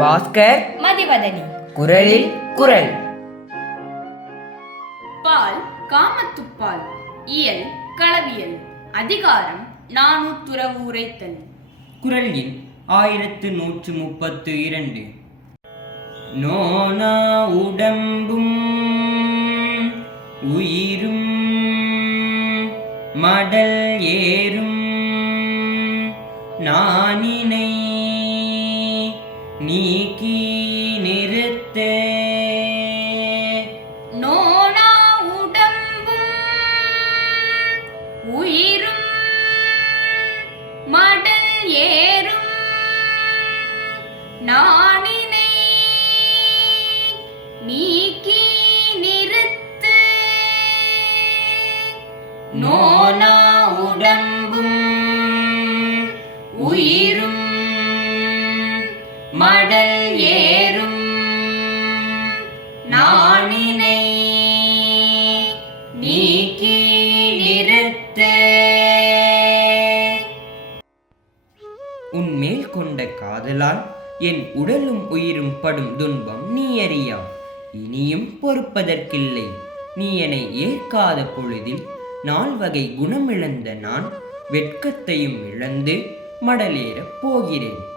பாஸ்கர் மதிவதனி. குரலில் குரல். பால் காமத்துப்பால் இயல் களவியல் அதிகாரம் நானூற்றுறவு உரைத்தல் குரல் எண் ஆயிரத்து நூற்று முப்பத்து இரண்டு நோனா உடம்பும் உயிரும் மடல் ஏறும் நானினை நீக்கி நிறுத்தே. நோனா உடம்பும் உயிரும் மடல் ஏறும். நானினை நீக்கி நிறுத்து. நோனா உடம்பும் உயிரும் மடல் ஏறும் நானினை நீக்கி நிறுத்த. உன்மேல் கொண்ட காதலால் என் உடலும் உயிரும் படும் துன்பம் நீ அறியா. இனியும் பொறுப்பதற்கில்லை. நீ என்னை ஏற்காத பொழுதில் நால் வகை குணமிழந்த நான் வெட்கத்தையும் இழந்து மடலேறப் போகிறேன்.